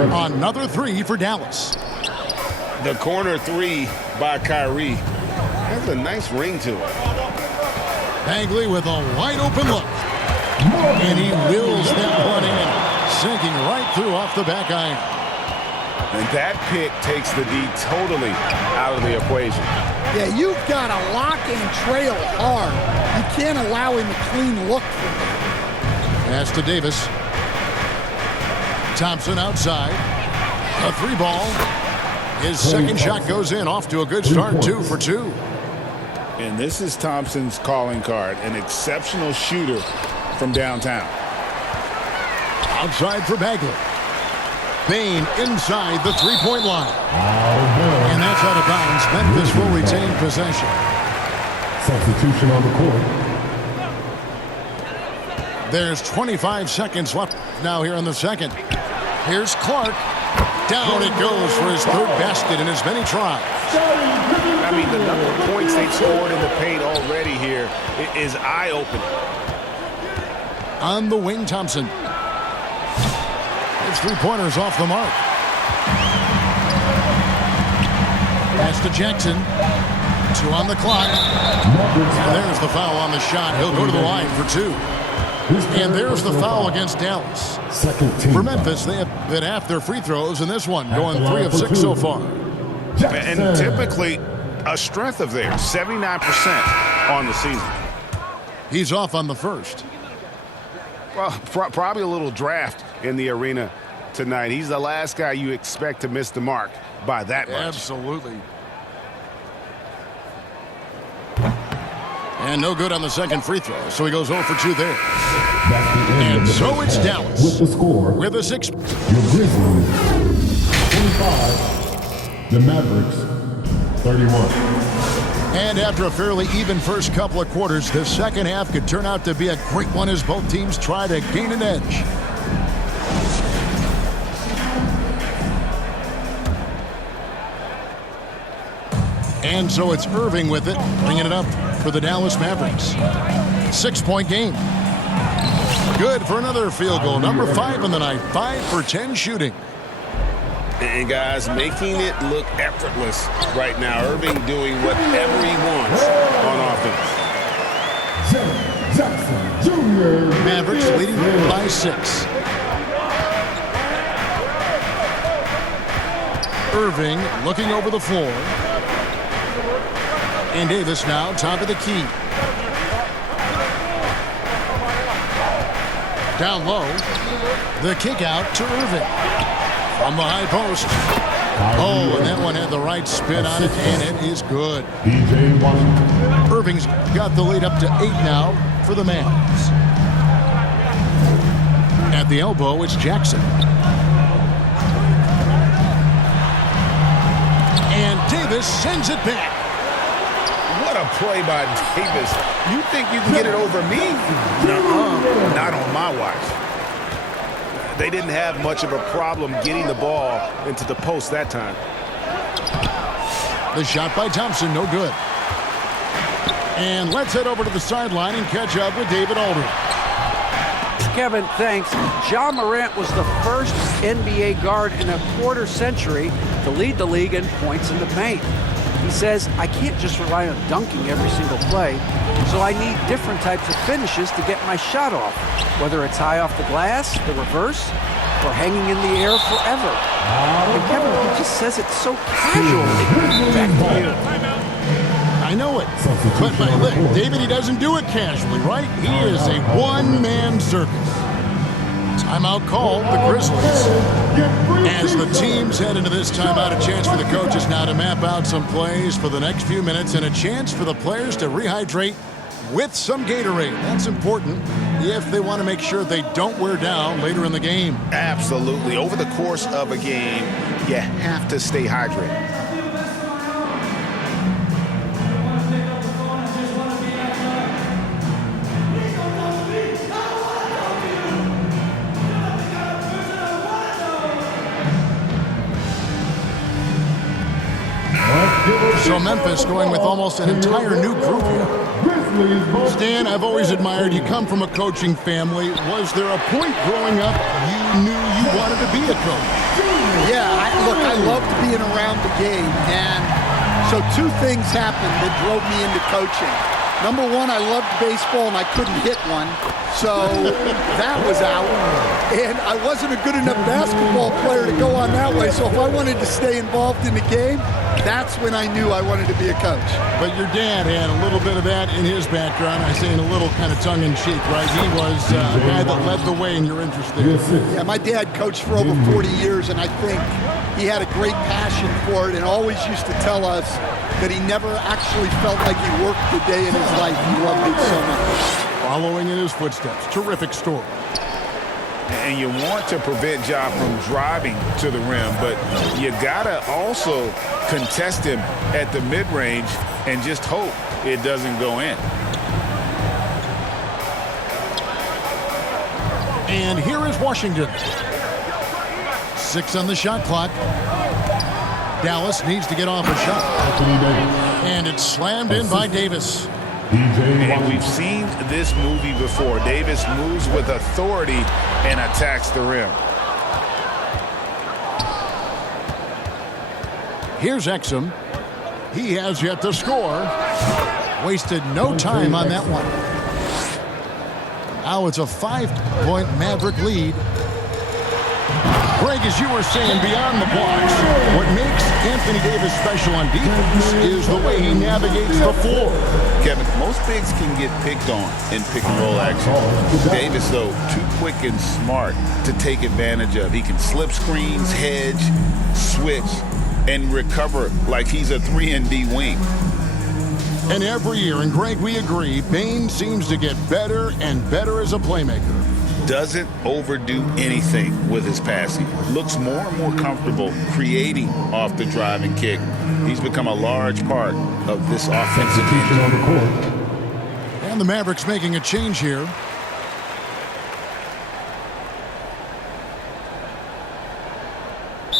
Another three for Dallas. The corner three by Kyrie has a nice ring to it. Bagley with a wide open look. And he wills that one in, sinking right through off the back iron. And that pick takes the D totally out of the equation. Yeah, you've got to lock and trail hard. You can't allow him a clean look from that. Pass to Davis. Thompson outside. A three ball. His second shot goes in, off to a good start, 2 for 2. And this is Thompson's calling card, an exceptional shooter from downtown. Outside for Bagley. Bane inside the three-point line. And that's out of bounds. Memphis will retain possession. Substitution on the court. There's 25 seconds left now here in the second. Here's Clark. Down it goes for his third basket in as many tries. I mean, the number of points they've scored in the paint already here is eye-opening. On the wing, Thompson. His three-pointers off the mark. Pass to Jackson. 2 on the clock. And there's the foul on the shot. He'll go to the line for 2. And there's the foul against Dallas. For Memphis, they have hit half their free throws in this one, going 3 of 6 so far. And typically a strength of theirs, 79% on the season. He's off on the first. Well, probably a little draft in the arena tonight. He's the last guy you expect to miss the mark by that much. Absolutely. And no good on the second free throw, so he goes 0 for 2 there. And so it's Dallas with the score with a 6. Your Grizzlies 25, the Mavericks 31. And after a fairly even first couple of quarters, the second half could turn out to be a great one as both teams try to gain an edge. And so it's Irving with it, bringing it up for the Dallas Mavericks. 6-point game. Good for another field goal. Number 5 in the night. 5 for 10 shooting. And guys, making it look effortless right now. Irving doing whatever he wants on offense. Jackson Jr. Mavericks leading by 6. Irving looking over the floor. And Davis now top of the key. Down low. The kick out to Irving. From the high post. Oh, and that one had the right spin on it, and it is good. DJ Washington. Irving's got the lead up to 8 now for the Mavs. At the elbow, it's Jackson. And Davis sends it back. What a play by Davis. You think you can get it over me? Nuh-uh. Not on my watch. They didn't have much of a problem getting the ball into the post that time. The shot by Thompson, no good. And let's head over to the sideline and catch up with David Aldridge. Kevin, thanks. Ja Morant was the first NBA guard in a quarter century to lead the league in points in the paint. He says, I can't just rely on dunking every single play, so I need different types of finishes to get my shot off, whether it's high off the glass, the reverse, or hanging in the air forever. And Kevin, he just says it so casually. Back to you. I know it, but look, David, he doesn't do it casually, right? He is a one-man circus. Timeout called, the Grizzlies. As the teams head into this timeout, a chance for the coaches now to map out some plays for the next few minutes and a chance for the players to rehydrate with some Gatorade. That's important if they want to make sure they don't wear down later in the game. Absolutely. Over the course of a game, you have to stay hydrated. So Memphis going with almost an entire new group here. Stan, I've always admired you come from a coaching family. Was there a point growing up you knew you wanted to be a coach? Look, I loved being around the game, and so two things happened that drove me into coaching. Number one, I loved baseball, and I couldn't hit one, so that was out. And I wasn't a good enough basketball player to go on that way, so if I wanted to stay involved in the game, that's when I knew I wanted to be a coach. But your dad had a little bit of that in his background. I say in a little kind of tongue-in-cheek, right? He was a guy that led the way in your interest there. Yeah, my dad coached for over 40 years, and I think he had a great passion for it and always used to tell us that he never actually felt like he worked a day in his life. He loved it so much. Following in his footsteps. Terrific story. And you want to prevent Ja from driving to the rim, but you gotta also contest him at the mid-range and just hope it doesn't go in. And here is Washington. 6 on the shot clock. Dallas needs to get off a shot. And it's slammed in by Davis. And we've seen this movie before. Davis moves with authority and attacks the rim. Here's Exum. He has yet to score. Wasted no time on that one. Now it's a 5-point Maverick lead. Greg, as you were saying, beyond the blocks, what makes Anthony Davis special on defense is the way he navigates the floor. Kevin, most bigs can get picked on in pick-and-roll action. Davis, though, too quick and smart to take advantage of. He can slip screens, hedge, switch, and recover like he's a 3-and-D wing. And every year, and Greg, we agree, Bane seems to get better and better as a playmaker. Doesn't overdo anything with his passing. Looks more and more comfortable creating off the driving kick. He's become a large part of this offensive engine on the court. And the Mavericks making a change here.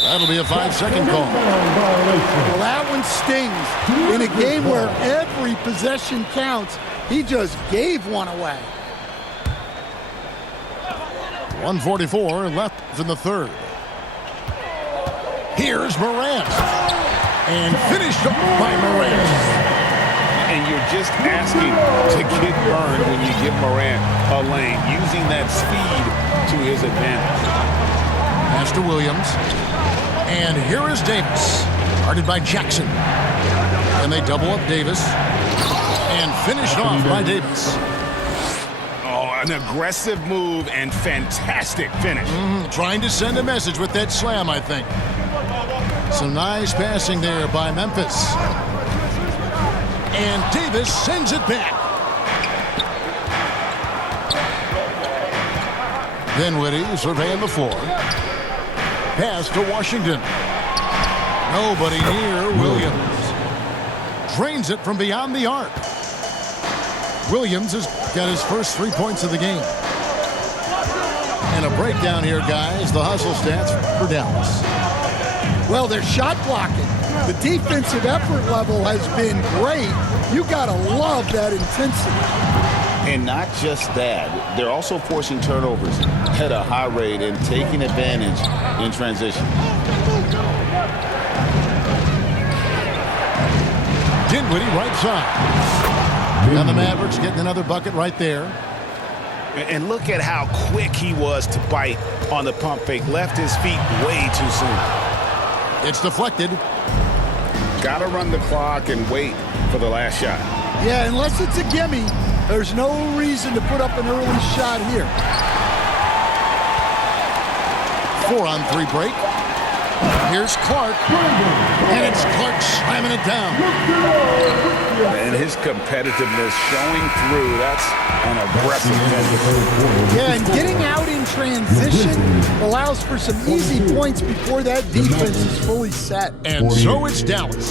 That'll be a 5-second call. Well, that one stings. In a game where every possession counts, he just gave one away. 1:44 left in the third. Here's Morant. And finished up by Morant. And you're just asking to get burned when you give Morant a lane, using that speed to his advantage. Pass to Williams. And here is Davis. Guarded by Jackson. And they double up Davis. And finished off by Davis. An aggressive move and fantastic finish. Trying to send a message with that slam, I think. Some nice passing there by Memphis. And Davis sends it back. Dinwiddie surveying the floor. Pass to Washington. Nobody near Williams. Drains it from beyond the arc. Williams has got his first 3 points of the game. And a breakdown here, guys. The hustle stats for Dallas. Well, they're shot blocking. The defensive effort level has been great. You got to love that intensity. And not just that, they're also forcing turnovers at a high rate and taking advantage in transition. Dinwiddie right side. And the Mavericks getting another bucket right there. And look at how quick he was to bite on the pump fake. Left his feet way too soon. It's deflected. Got to run the clock and wait for the last shot. Yeah, unless it's a gimme, there's no reason to put up an early shot here. 4-on-3 break. Here's Clark. And it's Clark slamming it down. And his competitiveness showing through. That's an aggressive finish. Yeah, and getting out in transition allows for some easy points before that defense is fully set. And so it's Dallas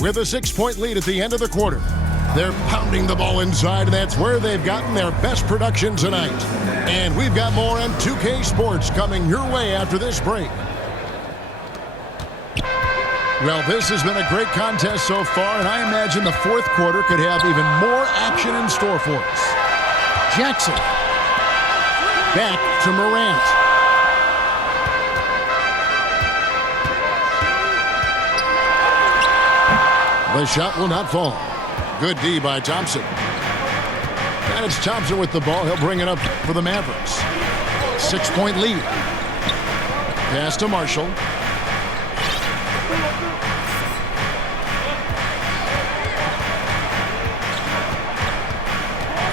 with a 6-point lead at the end of the quarter. They're pounding the ball inside, and that's where they've gotten their best production tonight. And we've got more on 2K Sports coming your way after this break. Well, this has been a great contest so far, and I imagine the fourth quarter could have even more action in store for us. Jackson. Back to Morant. The shot will not fall. Good D by Thompson. And it's Thompson with the ball. He'll bring it up for the Mavericks. 6-point lead. Pass to Marshall.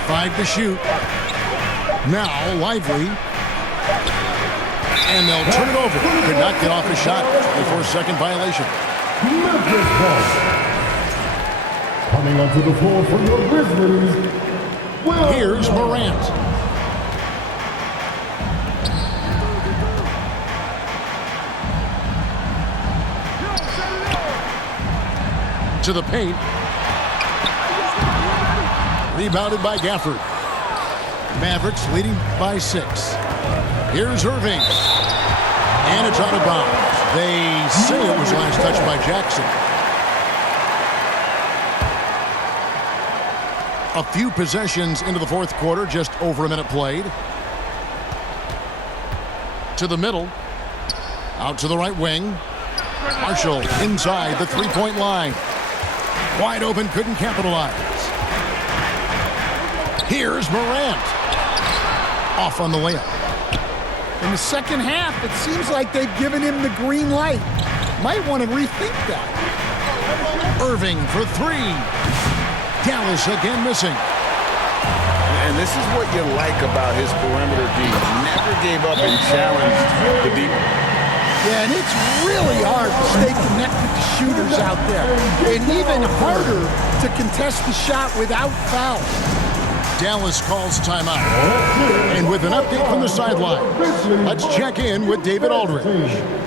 Five to shoot. Now Lively. And they'll turn it over. Could not get off the shot. 24-second violation. Memphis ball. Coming onto the floor for your Grizzlies. Here's Morant. To the paint. Rebounded by Gafford. Mavericks leading by 6. Here's Irving. And it's out of bounds. They say it was last touched by Jackson. A few possessions into the fourth quarter, just over a minute played. To the middle. Out to the right wing. Marshall inside the three-point line. Wide open, couldn't capitalize. Here's Morant. Off on the layup. In the second half, it seems like they've given him the green light. Might want to rethink that. Irving for 3. Dallas again missing. And this is what you like about his perimeter D. Never gave up and challenged the deep. Yeah, and it's really hard to stay connected to shooters out there. And even harder to contest the shot without foul. Dallas calls timeout. And with an update from the sideline, let's check in with David Aldridge.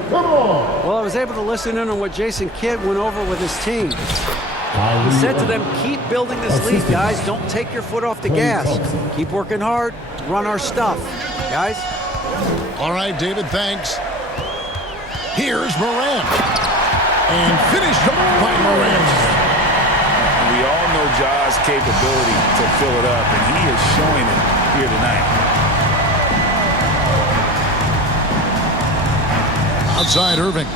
Come on. Well, I was able to listen in on what Jason Kidd went over with his team. He said to them, keep building this lead, guys. Don't take your foot off the gas. Keep working hard. Run our stuff, guys. All right, David, thanks. Here's Morant. And finished by Morant. We all know Ja's capability to fill it up, and he is showing it here tonight. Outside Irving.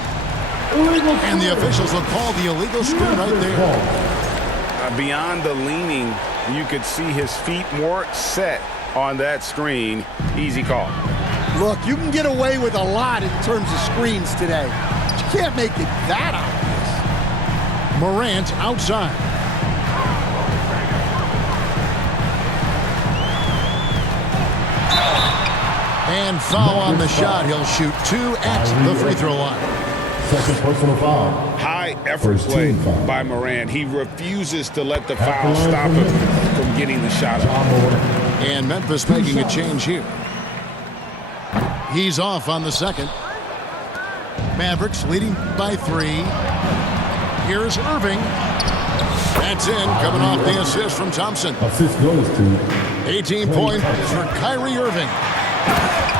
And the officials will call the illegal screen right there. Beyond the leaning, you could see his feet more set on that screen. Easy call. Look, you can get away with a lot in terms of screens today. But you can't make it that obvious. Morant outside. And foul on the shot. He'll shoot 2 at the free throw line. Second personal foul. High effort First play team foul. by Morant. He refuses to let the foul stop him from getting the shot up. And Memphis making a change here. He's off on the second. Mavericks leading by 3. Here's Irving. That's in, coming off the assist from Thompson. Assist goes to 18 points for Kyrie Irving.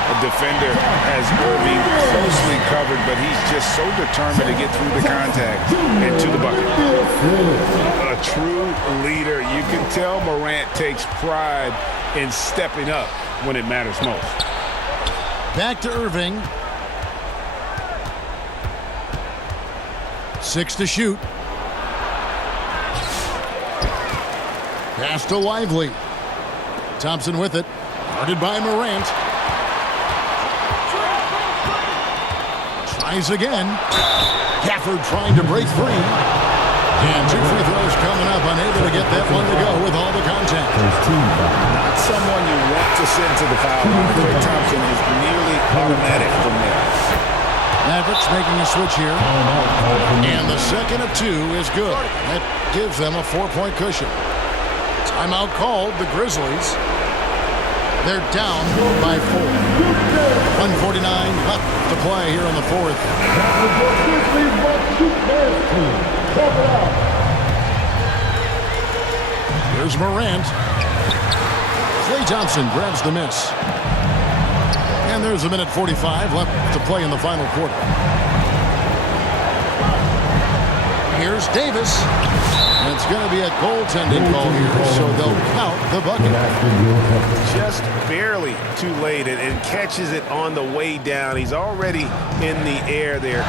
A defender has Irving closely covered, but he's just so determined to get through the contact and to the bucket. A true leader. You can tell Morant takes pride in stepping up when it matters most. Back to Irving. 6 to shoot. Pass to Lively. Thompson with it. Guarded by Morant. Tries again. Gafford trying to break free. And 2 free throws coming up. Unable to get that one to go with all the contact. Not someone you want to send to the foul line. Klay Thompson is nearly automatic from there. Mavericks making a switch here. And the second of 2 is good. That gives them a 4-point cushion. Timeout called, the Grizzlies. They're down by 4. 1:49 left to play here in the fourth. Here's Morant. Klay Thompson grabs the miss. And there's a minute 45 left to play in the final quarter. Here's Davis. And it's going to be a goaltending call here, so they'll count the bucket. Just barely too late and catches it on the way down. He's already in the air there.